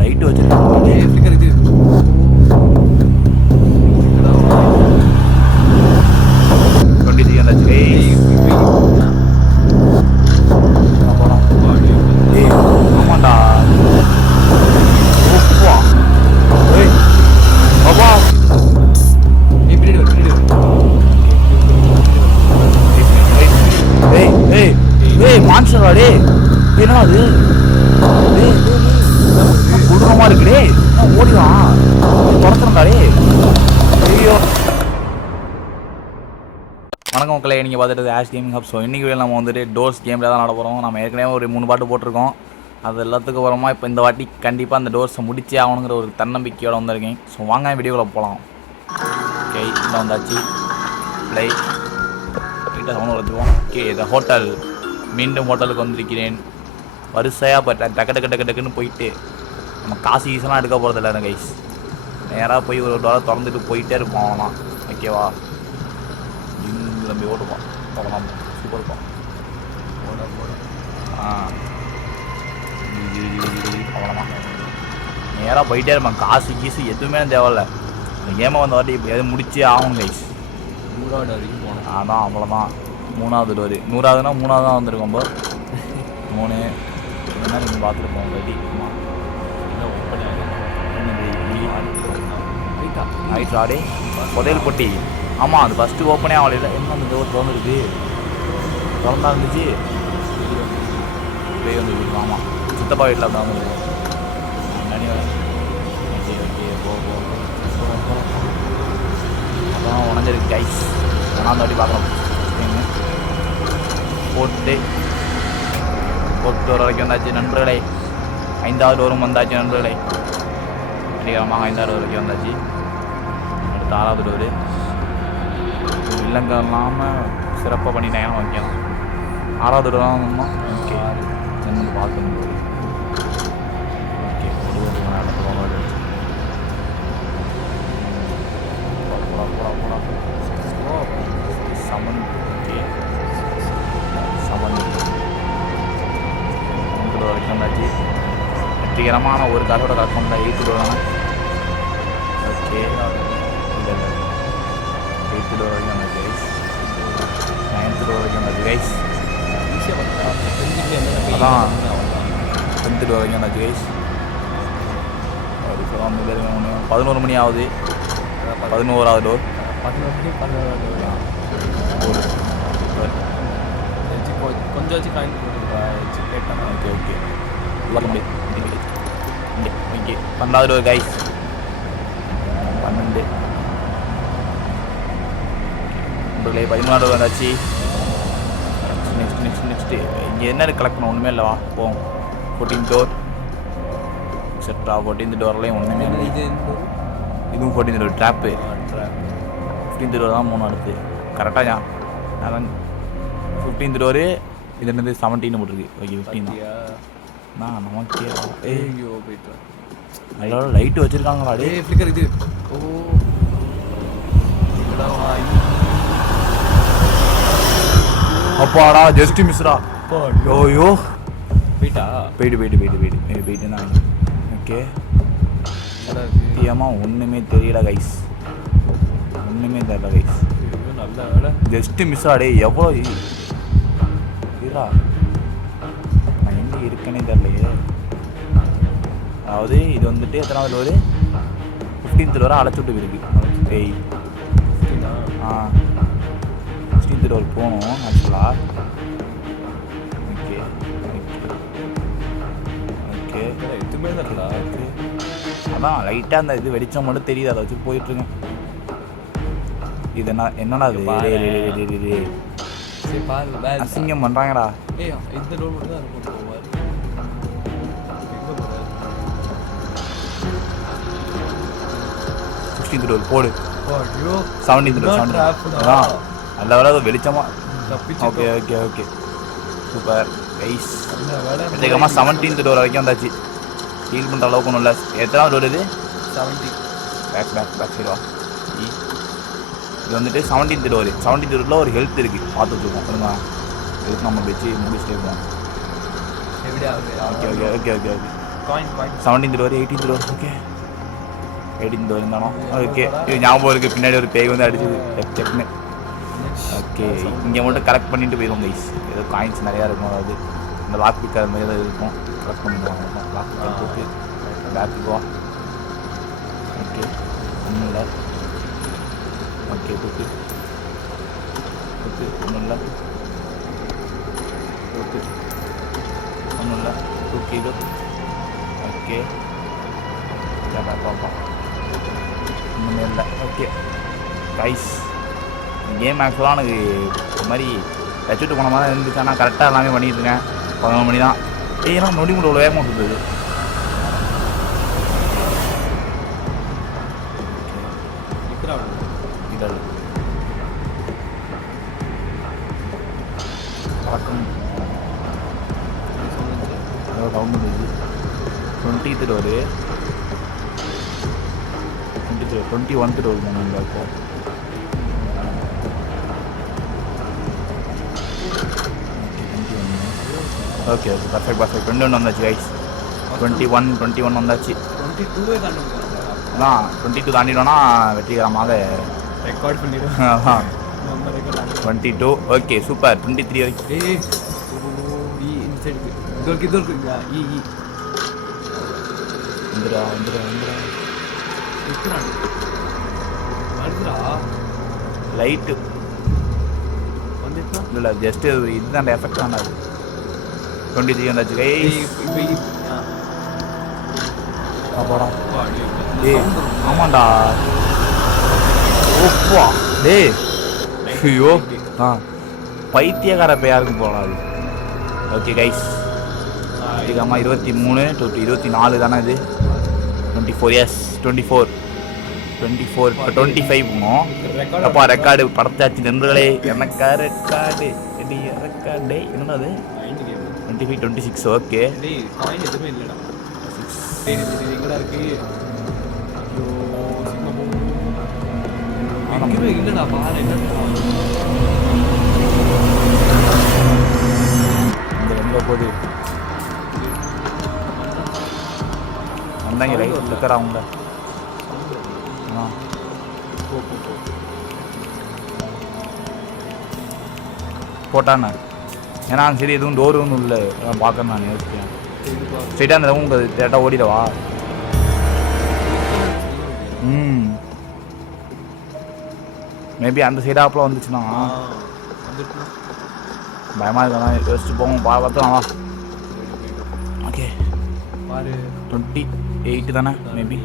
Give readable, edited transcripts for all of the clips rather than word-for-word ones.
Light வச்சிருக்காங்க. Figure இது 23 வந்தாச்சு கைஸ். ஏய் ஆமாண்டா. ஓப்பா ஏய் பாபா ஏய் ஏய் ஏய் மான்ஸ்டரா டேய். என்னடா அது? டேய் குடுறமா இருக்கு டேய். ஓடிவான் துரத்துறா டேய். ஐயோ வணக்கம் மக்களே, நீங்கள் பார்த்துட்டு ஆஷ் கேமிங் ஹப். ஸோ இன்றைக்கி வீடியோ நம்ம வந்துட்டு டோர்ஸ் கேமில் தான் நட போகிறோம். நம்ம ஏற்கனவே ஒரு 3 பாட்டு போட்டிருக்கோம். அது எல்லாத்துக்கு அப்புறமா இப்போ இந்த வாட்டி கண்டிப்பாக அந்த டோர்ஸை முடிச்சே ஆகணுங்கிற ஒரு தன்னம்பிக்கையோடு வந்திருக்கேன். ஸோ வாங்க வீடியோவில் போகலாம். ஓகே இல்லை வந்தாச்சு. ப்ளை வீட்டை சவுண்ட் வச்சுருவோம். ஓகே இந்த ஹோட்டல், மீண்டும் ஹோட்டலுக்கு வந்திருக்கிறேன். வரிசையாக இப்போ டக்கு டக்கு டக்கு டக்குன்னு போயிட்டு நம்ம காசு ஈஸெல்லாம் எடுக்க போகிறது இல்லை கைஸ். நேராக போய் ஒரு டோரை திறந்துட்டு போயிட்டே இருப்போம் அவனா. ஓகேவா? தம்பி ஓட்டுப்பான் போகலாம். சூப்பர் இருக்கும். அவ்வளோமா நேராக போயிட்டே இருப்பான். காசு கீசு எதுவுமே தேவையில்ல. இந்த கேமை வந்த வாட்டி இப்போ எதுவும் முடிச்சே ஆகும் கைஸ். 100வது வரைக்கும் போனோம். அதான் அவ்வளோதான். 3வது டோரு 100வதுனா 3வது தான் வந்திருக்கோம். இப்போ 3 என்ன நீங்கள் பார்த்துருப்போம் ரெடி. ஆயிட்டாடே புதையல் பொட்டி. ஆமாம் அது ஃபஸ்ட்டு ஓப்பனே ஆகல. என்ன அந்த டோர் திறந்துருக்கு? திறந்தா இருந்துச்சு போய் வந்துருக்கு. ஆமாம் சித்தப்பா வீட்டில் அப்படி வந்துருக்கு. முன்னாடி ஓகே ஓகே அப்புறம் உடஞ்சிருக்கு கைஸ். ஆனால் அந்த வாட்டி பார்க்கலாம். போட்டு டோர் வரைக்கும் வந்தாச்சு நண்பர்களே. 5வது டோரும் வந்தாச்சு நண்பர்களே. அதிகமாக 5வது டோர் வரைக்கும் வந்தாச்சு. அடுத்து 6வது டோரு இல்லைங்க இல்லாமல் சிறப்பாக பண்ணிட்டாங்க. வைக்கலாம் 6வது டோர் தான் வந்தோம். ஓகே என்னன்னு பார்க்கணும். ஓகே சமன். ஓகே சமன் 5 டோர் வரைக்கும் வந்தாச்சு. வெற்றிகரமான ஒரு காரோட கலக்கம் தான் 8th டோர் தானே. ஓகே இல்லை 8th டோர் வரைக்கும் வந்தாச்சு கைஸ். 9th டோர் வரைக்கும் வந்தாச்சு கைஸ். அதான் 10th டோர் வரைக்கும் வந்தாச்சு கைஸ். ஒரு சொல்ல 11 மணி ஆகுது. 11வது டோர். 11 கொஞ்சம் வச்சு காயின் கேட்டாங்க. ஓகே ஓகே ஓகே 12வது டோர் கைஸ். 12 13வது டோர் வந்தாச்சு. நெக்ஸ்ட்டு இங்கே என்ன கலெக்ட் பண்ண ஒன்றுமே இல்லைவா போவோம். 14th டோர் செட்டா. 14th டோர்லேயும் ஒன்றுமே இல்லை. இதுவும் 14th door drop. 15th door தான் 3 அடுத்து கரெக்டாக. அதான் 15th டோரு. இது என்னது 17 போட்டிருக்கு. ஓகே 15 தான் நமக்கு. ஐயோ போயிட்டு அதோட லைட்டு வச்சுருக்காங்களா? டே ஃபிகர் இது ஓ அப்பாடா ஜஸ்ட் மிஸ்ரா. யோயோ போயிட்டா போயிட்டு தான். ஓகே சத்தியமாக ஒன்றுமே தெரியல கைஸ். ஒன்றுமே தெரியல கைஸ். நல்ல வேலை ஜஸ்ட்டு மிஸ்ரா. டே எவ்வளோ இதா நான் எங்கே இருக்கேனே தெரியலையே. அதாவது இது வந்துட்டு எத்தனாவது டோரு? 15th டோரை அழைச்சி விட்டு போயிருக்கு. டேய் 16th டோர் போகணும் ஆக்சுவலாக. ஓகே ஓகே எதுவுமே தரலா. ஓகே அதான் லைட்டாக அந்த இது வெடிச்சம் மட்டும் தெரியுது. அதை வச்சு போயிட்டுருங்க. இது என்னடா இது? சரி பாரு அசிங்கம் பண்ணுறாங்கடா. ஏய் இந்த டோர் மட்டும் தான் இருக்கும். போவார் எங்கே போகிறார்? 16th டோர் போடு. ஐயோ 17th டோர். அதான் நல்ல வேலை அது வெளிச்சமாக. தப்பிச்சு. Okay okay okay super guys. நல்ல வேலை அதிகமாக 17th டோர் வரைக்கும் வந்தாச்சு. ஃபீல் பண்ணுற அளவுக்கு ஒன்றும் இல்லை. எத்தனாவது டோர் இது? 70 பேக் சைடுவா. இது வந்துட்டு 17th டோர். 17th டோரில் ஒரு ஹெல்த் இருக்குது பார்த்து வச்சுருக்கோம். சொல்லுங்க இதுக்கு நம்ம வச்சு முடிச்சுட்டே இருக்கோம். எப்படியா? Okay okay okay okay okay coin 17th door 18th door okay 18th door இருந்தானோ ஓகே இது ஞாபகம் இருக்குது பின்னாடி ஒரு பேய் வந்து அடிச்சது செக்னு ஓகே இங்கே மட்டும் கலெக்ட் பண்ணிட்டு போயிடும் கைஸ் ஏதோ காயின்ஸ் நிறையா இருக்கும் அதாவது இந்த லாக் பிக் அது மாதிரி ஏதாவது இருக்கும் கலெக்ட் பண்ணிடுவாங்க லாக் பிக் போட்டு பேக்கு ஓகே ஒன்றும் இல்லை ஓகே ஓகே ஓகே ஒன்றும் இல்லை ஓகே ஒன்றும் இல்லை ஓகே இது ஓகே பார்ப்போம் ஒன்றுமே இல்லை ஓகே கைஸ் கேம் ஆக்சுவலாக எனக்கு ஒரு மாதிரி வச்சுட்டு போன மாதிரி இருந்துச்சு ஆனால் கரெக்டாக எல்லாமே பண்ணிட்டு இருக்கேன் 11 மணி தான் ஏன்னா நொடி கூட இவ்வளோ வேகமாக சுற்றுது இதழ் பழக்கம் count 20th door 21th door நாங்கள் இருக்கோம் ஓகே ஓகே பர்ஃபெக்ட் 21 வந்தாச்சு கைஸ் 21 வந்தாச்சு 22 தாண்டிட்டோன்னா வெற்றிகரமாக ரெக்கார்ட் பண்ணிடுவோம் 22 ஓகே சூப்பர் 23 வரைக்கும் வந்துடா லைட்டு இல்லை ஜஸ்ட் இதுதான் எஃபெக்ட் ஆனது 23 வந்தாச்சு கைஸ் டேய் ஆமாண்டா ஓப்பா டேய் ஐயோ பைத்தியக்கார பேயாருக்கும் போகலாம் அது ஓகே கைஸ் அதிகமாக 23 to 24 தானே இது 24 எஸ் 24 இப்போ 25 போனோம் அப்பா ரெக்கார்டு படத்தாச்சு நண்பர்களே எனக்கா ரெக்கார்டு என்னடா அது 25 26 ஓகே இல்லடா பாரு என்ன ரொம்ப போது வந்தாங்க ரைட் இருக்கிற அவங்க போட்டாண்ணே ஏன்னா சரி எதுவும் டோர் ஒன்றும் இல்லை பார்க்கணும் நான் யோசிக்கிறேன் ஸ்ட்ரைட்டாக அந்த உங்கள் டேட்டாக ஓடிடவா மேபி அந்த சைடாப்பில் வந்துச்சுன்னா பயமாக இருக்கலாம் யோசிச்சு போவோம் பார்த்துலாம் வா ஓகே பாரு 28 தானே மேபி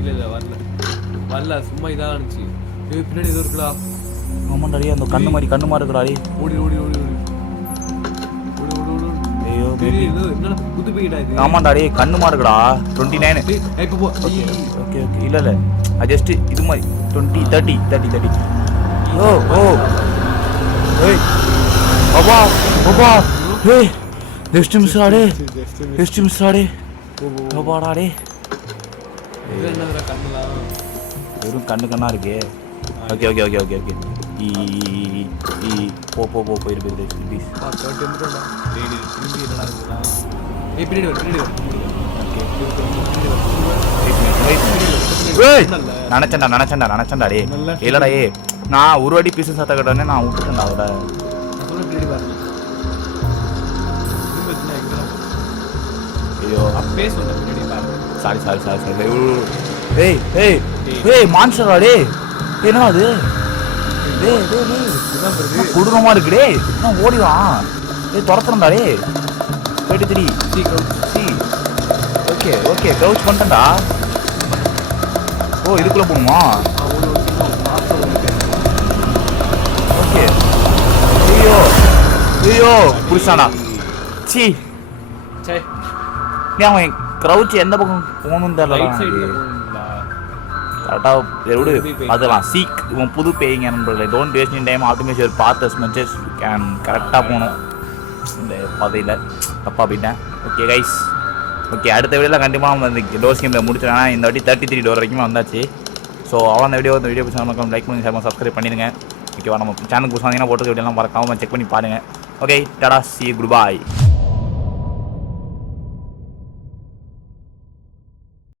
இல்லை வரல சும்மா இதாக இருந்துச்சு பின்னாடி எதுவும் இருக்குடா ஆமாண்டாடி அந்த கண்ணு மாதிரி இருக்குடாடி ஓடி ஓடி ஓடி ஓடி ஐயோ என்னடா புது பெயிடா இது ஆமாண்டாடி கண்ணு மாதிரி இருக்குடா 29 இப்போ போ ஓகே ஓகே இல்லை அது ஜஸ்ட் இது மாதிரி 20 30 ஓ ஏய் பாபா ஏய் ஜஸ்ட் மிஸ்டாடே பாபாடாடே என்னடா கண்ணலாம் வெறும் கண்ணா இருக்கே ஓகே போ போயிரு ப்ளீஸ் நினச்சேன்டா டே இல்லடா ஏ நான் ஒரு வாட்டி பீஸ் சத்த கட்டனே நான் விட்டுட்டேன்டா அதோட ஐயோ அப்பே சொன்னேன் சாரி ஏய் மான்ஸ்டரா டே என்னடா அது கொடூரமா இருக்கு டே நான் ஓடிவான் துரத்துறா டே 33 சி ஓகே கவுச் பண்ணிட்டேன்டா ஓ இதுக்குள்ள போகணுமா ஓகே ஐயோ புடிச்சானா சி நீ அவன் க்ரௌச் எந்த பக்கம் போகணும்னு தெரியல கரெக்டாக விடு அதெல்லாம் சீக் இவன் புது பேய்ங்க நண்பர்களே don't waste in time optimise your path as much as can கரெக்டாக போகணும் இந்த பாதையில் தப்பா போயிட்டேன் ஓகே கைஸ் ஓகே அடுத்த வீடியோவில் கண்டிப்பாக நம்ம இந்த டோர் ஸ்கீமில் முடிச்சிடலாம் இந்த வாட்டி 33 டோர் வரைக்கும் வந்தாச்சு ஸோ அவ்வளோ அந்த வீடியோ பிடிச்சா நமக்கு லைக் பண்ணி ஷேர் சப்ஸ்கிரைப் பண்ணிடுங்க ஓகேவா நம்ம சேனலுக்கு புதுசாக போட்டு வீடியோலாம் மறக்காமல் செக் பண்ணி பாருங்கள் ஓகே டாடா சி குட் பாய்